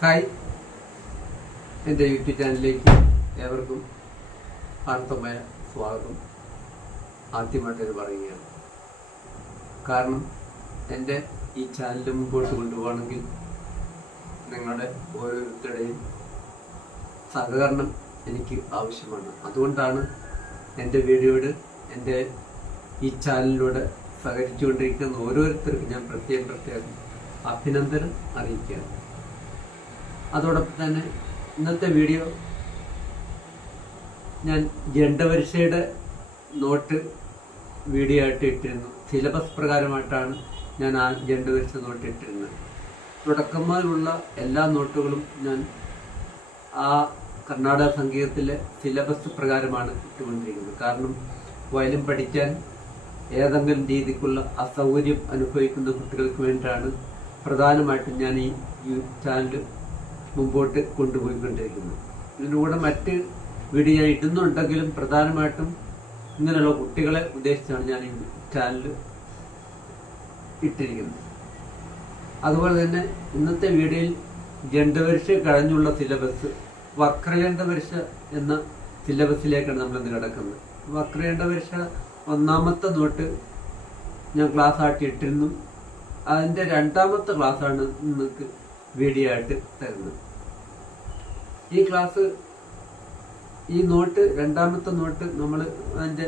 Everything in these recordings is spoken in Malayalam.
ഹായ്. എന്റെ യൂട്യൂബ് ചാനലിലേക്ക് ഏവർക്കും ആർത്തമായ സ്വാഗതം. ആദ്യമായിട്ടത് പറയുകയാണ്. കാരണം എന്റെ ഈ ചാനൽ മുമ്പോട്ട് കൊണ്ടുപോകണമെങ്കിൽ നിങ്ങളുടെ ഓരോരുത്തരുടെയും സഹകരണം എനിക്ക് ആവശ്യമാണ്. അതുകൊണ്ടാണ് എന്റെ വീഡിയോയുടെ എന്റെ ഈ ചാനലിലൂടെ സഹകരിച്ചുകൊണ്ടിരിക്കുന്ന ഓരോരുത്തർക്കും ഞാൻ പ്രത്യേകം പ്രത്യേകം അഭിനന്ദനം അറിയിക്കുകയാണ്. അതോടൊപ്പം തന്നെ ഇന്നത്തെ വീഡിയോ ഞാൻ ജണ്ടപരീക്ഷയുടെ നോട്ട് വീഡിയോ ആയിട്ട് ഇട്ടിരുന്നു. സിലബസ് പ്രകാരമായിട്ടാണ് ഞാൻ ആ ജണ്ടപരീക്ഷ നോട്ട് ഇട്ടിരുന്നത്. തുടക്കം മുതലുള്ള എല്ലാ നോട്ടുകളും ഞാൻ ആ കർണാടക സംഗീതത്തിലെ സിലബസ് പ്രകാരമാണ് ഇട്ടുകൊണ്ടിരിക്കുന്നത്. കാരണം വയലും പഠിക്കാൻ ഏതെങ്കിലും രീതിക്കുള്ള അസൗകര്യം അനുഭവിക്കുന്ന കുട്ടികൾക്ക് വേണ്ടിയിട്ടാണ് പ്രധാനമായിട്ടും ഞാൻ ഈ ചാനൽ മുമ്പോട്ട് കൊണ്ടുപോയിക്കൊണ്ടിരിക്കുന്നത് ഇതിന്റെ കൂടെ മറ്റ് വീഡിയോ ഞാൻ ഇടുന്നുണ്ടെങ്കിലും പ്രധാനമായിട്ടും ഇങ്ങനെയുള്ള കുട്ടികളെ ഉദ്ദേശിച്ചാണ് ഞാൻ ഈ ചാനൽ ഇട്ടിരിക്കുന്നത്. അതുപോലെ തന്നെ ഇന്നത്തെ വീഡിയോയിൽ ജണ്ടപരീക്ഷ കഴിഞ്ഞുള്ള സിലബസ് വക്രജണ്ടപരിശ എന്ന സിലബസിലേക്കാണ് നമ്മൾ ഇന്ന് കിടക്കുന്നത്. വക്രജണ്ടപരിശ ഒന്നാമത്തെ നോട്ട് ഞാൻ ക്ലാസ് ആക്കി ഇട്ടിരുന്നു അതിന്റെ രണ്ടാമത്തെ ക്ലാസ്സാണ് നിങ്ങൾക്ക് വീഡിയോ ആയിട്ട് തരുന്നത്. ഈ ക്ലാസ് ഈ നോട്ട് രണ്ടാമത്തെ നോട്ട് നമ്മൾ അതിന്റെ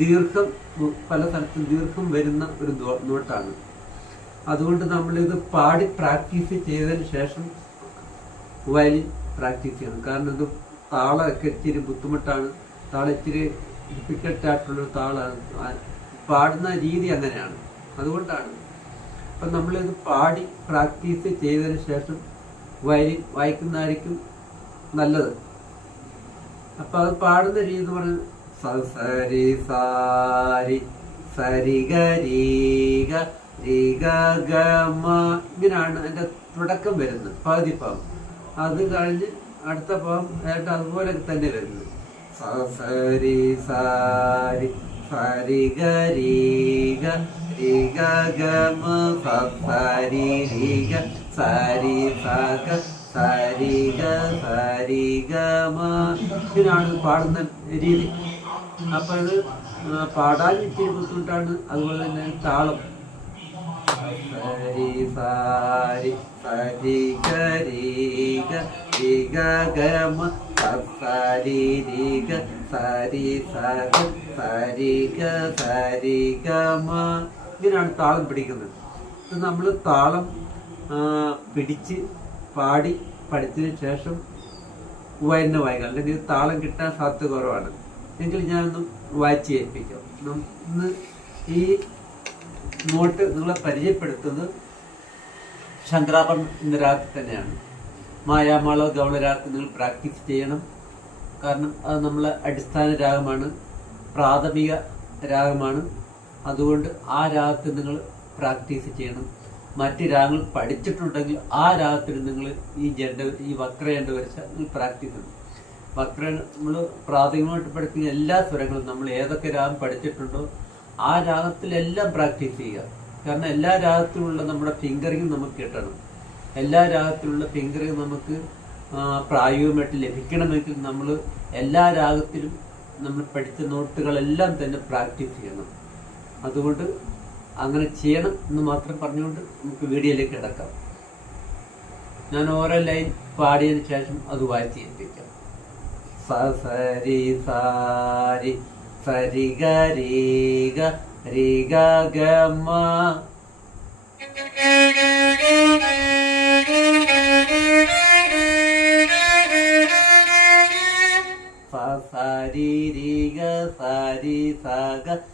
ദീർഘം പല സ്ഥലത്തും ദീർഘം വരുന്ന ഒരു നോട്ടാണ്. അതുകൊണ്ട് നമ്മളിത് പാടി പ്രാക്ടീസ് ചെയ്തതിന് ശേഷം വയലിൻ പ്രാക്ടീസ് ചെയ്യണം. കാരണം ഇത് താളമൊക്കെ ഇച്ചിരി ബുദ്ധിമുട്ടാണ്. താളം ഇച്ചിരി ഡിഫിക്കൽട്ട് ആയിട്ടുള്ള താളമാണ് പാടുന്ന രീതി അങ്ങനെയാണ്. അതുകൊണ്ടാണ്. അപ്പം നമ്മളിത് പാടി പ്രാക്ടീസ് ചെയ്തതിന് ശേഷം വയലിൻ വായിക്കുന്നതായിരിക്കും നല്ലത്. അപ്പൊ അത് പാടുന്ന രീതി എന്ന് പറഞ്ഞാൽ സരി സാരി സരി ഗരീക രീക ഗമ ഇങ്ങനെയാണ് അതിന്റെ തുടക്കം വരുന്നത് പകുതി പാവം. അത് കഴിഞ്ഞ് അടുത്ത പാവം ഏട്ട അതുപോലെ തന്നെ വരുന്നത്. സസരി സരി സാരി ഗരീക രീക ഗമ സരി സ സരി സരിഗ സരിഗമ ഇതിനാണ് പാടുന്ന രീതി. അപ്പൊ അത് പാടാൻ ഇച്ചിരി ബുദ്ധിമുട്ടാണ്. അതുപോലെ തന്നെ താളം. സരി സാരി സരി ഗരീഗ രീഗ ഗമ. സരി രീഗ സരി സരിഗ സരി ഗമ ഇതിനാണ് താളം പിടിക്കുന്നത്. നമ്മൾ താളം പിടിച്ച് പാടി പഠിച്ചതിന് ശേഷം വരുന്ന വായിക്കാം അല്ലെങ്കിൽ താളം കിട്ടാൻ സാധ്യത കുറവാണ്. എങ്കിൽ ഞാനൊന്ന് വായിച്ച് ഏൽപ്പിക്കാം. ഇന്ന് ഈ നോട്ട് നിങ്ങളെ പരിചയപ്പെടുത്തുന്നത് ശങ്കരാപം എന്ന രാത്രി തന്നെയാണ്. മായാമാളോ ഗൗളരാഗത്തിൽ നിങ്ങൾ പ്രാക്ടീസ് ചെയ്യണം. കാരണം അത് നമ്മളെ അടിസ്ഥാന രാഗമാണ്. പ്രാഥമിക രാഗമാണ്. അതുകൊണ്ട് ആ രാഗത്തിൽ നിങ്ങൾ പ്രാക്ടീസ് ചെയ്യണം. മറ്റ് രാഗങ്ങൾ പഠിച്ചിട്ടുണ്ടെങ്കിൽ ആ രാഗത്തിൽ നിങ്ങൾ ഈ ജണ്ട ഈ വക്രജണ്ട വരച്ച പ്രാക്ടീസ് ചെയ്യണം. വക്ര നമ്മൾ പ്രാഥമികമായിട്ട് പഠിക്കുന്ന എല്ലാ സ്വരങ്ങളും നമ്മൾ ഏതൊക്കെ രാഗം പഠിച്ചിട്ടുണ്ടോ ആ രാഗത്തിലെല്ലാം പ്രാക്ടീസ് ചെയ്യുക. കാരണം എല്ലാ രാഗത്തിലുള്ള നമ്മുടെ ഫിംഗറിങ് നമുക്ക് കിട്ടണം. എല്ലാ രാഗത്തിലുള്ള ഫിംഗറിങ് നമുക്ക് പ്രായോഗികമായിട്ട് ലഭിക്കണമെങ്കിൽ നമ്മൾ എല്ലാ രാഗത്തിലും നമ്മൾ പഠിച്ച നോട്ടുകളെല്ലാം തന്നെ പ്രാക്ടീസ് ചെയ്യണം. അതുകൊണ്ട് അങ്ങനെ ചെയ്യണം എന്ന് മാത്രം പറഞ്ഞുകൊണ്ട് നമുക്ക് വീഡിയോയിലേക്ക് കിടക്കാം. ഞാൻ ഓരോ ലൈൻ പാടിയതിനു ശേഷം അത് വായിച്ച് കേൾപ്പിക്കാം സ സരി സാരി സരി ഗ രീ ഗ സഗ ഗ സരി രി രി ഗ രി രി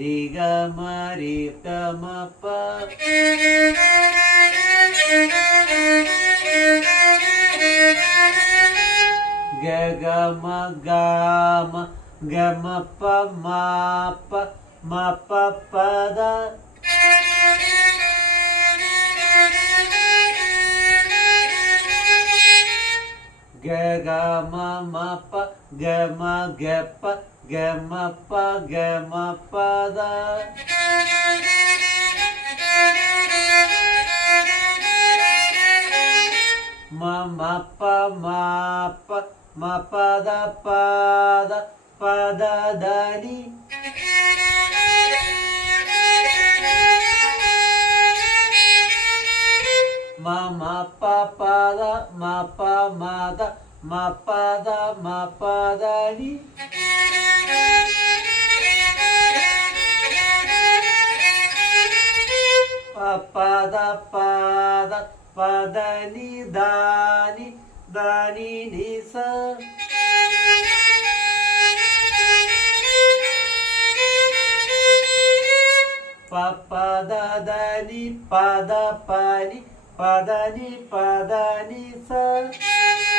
മ രി ഗ മ രി ഗ മ പ ഗ ഗമ ഗമ ഗമ പ മ പ മ പ പദ ഗ ഗ മ മ പ ഗ മ ഗ പ ഗ മ പ ഗ മ പദ മ മ പ മ പ മ പദ പദ പദ ധനി മ മ പ പദ മ പ മദ മ പദ മ പദ നി പ പദ പദ പദ നി ധാനി ധാനി നി സ പ ಪದ ಪದ ಪದ ನಿ ದಾನಿ ದಾನಿ ನಿ ಸ ಪದ ದಾನಿ ಪದ ಪಾನಿ ಪದ ನಿ ಪದ ನಿ ಸ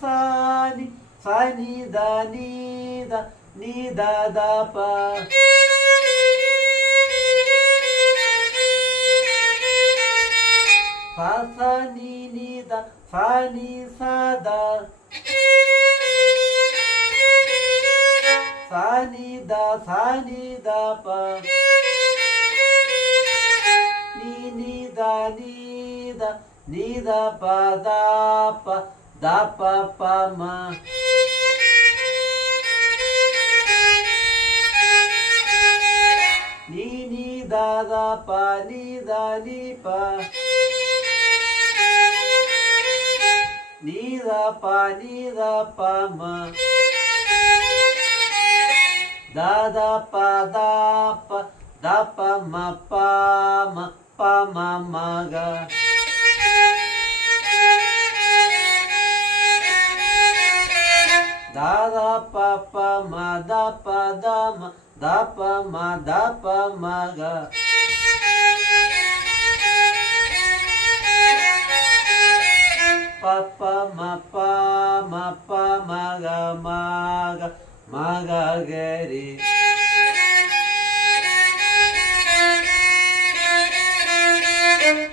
Sani, ni sa ni da ni da ni da da pa. Fa sa da fa da. Sa pa. Ni ni da ni da pa. Da pa pa ma. Ni ni da da pa ni da ni pa. Ni da pa ni da pa ma. Da da pa da pa da pa ma pa ma pa ma ma ga. ദ പ മ ഗ പ പ മ പ മ പ മ ഗ മ ഗ മ ഗ ഗ രി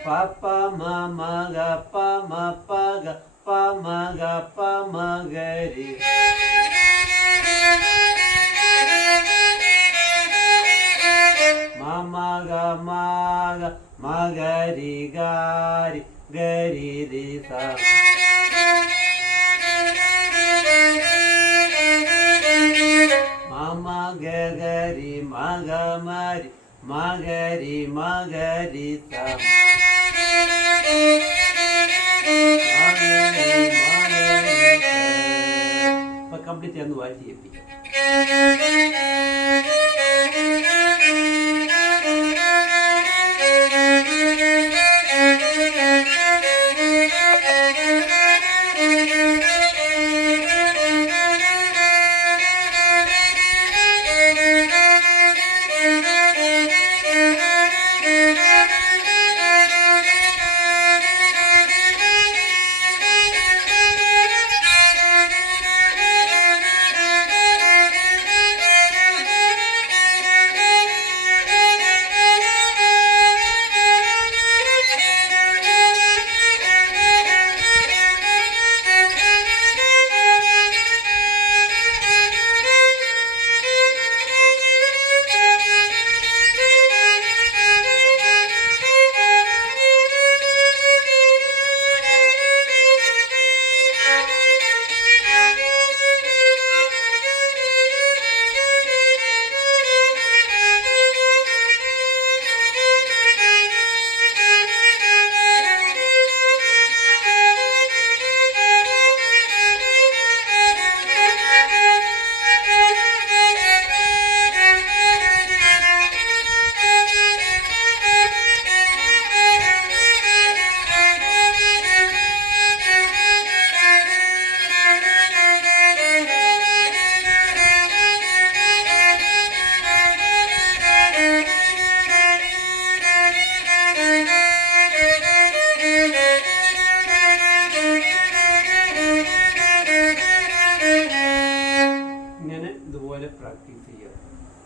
പ പ മ മ ഗ പ മ പ ഗ പ മ ഗ പ മ ഗ രി മ മ ഗ മ ഗ മ ഗ രി ഗ രി ഗ രി രി സ മ മ ഗ ഗ രി മ ഗ മ രി മ ഗ രി മ ഗ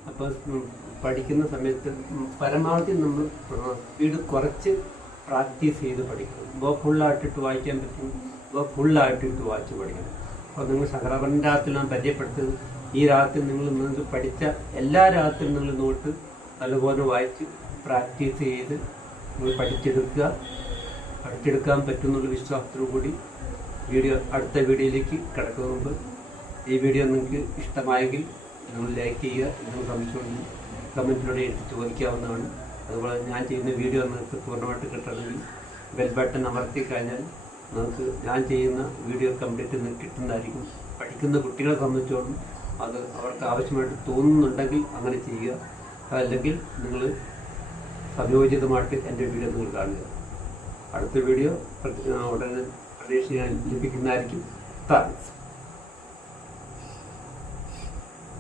അപ്പോൾ പഠിക്കുന്ന സമയത്ത് പരമാവധി നമ്മൾ സ്പീഡ് കുറച്ച് പ്രാക്ടീസ് ചെയ്ത് പഠിക്കണം. ഫുൾ ഫുള്ളായിട്ടിട്ട് വായിക്കാൻ പറ്റും. ഫുൾ ഫുള്ളായിട്ടിട്ട് വായിച്ച് പഠിക്കണം. അപ്പോൾ നിങ്ങൾ ശങ്കരാഭരണ രാഗത്തിൽ നാം ഈ രാത്രി നിങ്ങൾ നിങ്ങൾക്ക് പഠിച്ച എല്ലാ രാത്രിയും നിങ്ങൾ നോട്ട് നല്ലപോലെ വായിച്ച് പ്രാക്ടീസ് ചെയ്ത് നിങ്ങൾ പഠിച്ചെടുക്കുക. പഠിച്ചെടുക്കാൻ പറ്റുമെന്നുള്ള വിശ്വാസത്തോടു കൂടി വീഡിയോ അടുത്ത വീഡിയോയിലേക്ക് കിടക്കുന്ന മുമ്പ് ഈ വീഡിയോ നിങ്ങൾക്ക് ഇഷ്ടമായെങ്കിൽ നിങ്ങൾ ലൈക്ക് ചെയ്യുക നിങ്ങൾ സംശയം കമന്റിലൂടെ എടുത്ത് ചോദിക്കാവുന്നതാണ് അതുപോലെ ഞാൻ ചെയ്യുന്ന വീഡിയോ നിങ്ങൾക്ക് പൂർണമായിട്ട് കിട്ടണമെങ്കിൽ ബെൽ ബട്ടൺ അമർത്തി കഴിഞ്ഞാൽ നിങ്ങൾക്ക് ഞാൻ ചെയ്യുന്ന വീഡിയോ കംപ്ലീറ്റ് നിങ്ങൾക്ക് കിട്ടുന്നതായിരിക്കും. പഠിക്കുന്ന കുട്ടികളെ സംബന്ധിച്ചോളം അത് അവർക്ക് ആവശ്യമായിട്ട് തോന്നുന്നുണ്ടെങ്കിൽ അങ്ങനെ ചെയ്യുക. അല്ലെങ്കിൽ നിങ്ങൾ സംയോജിതമായിട്ട് എന്റെ വീഡിയോ നിങ്ങൾ കാണുക. അടുത്ത വീഡിയോ ഉടനെ പ്രതീക്ഷ ഞാൻ ലഭിക്കുന്നതായിരിക്കും. താങ്ക്സ്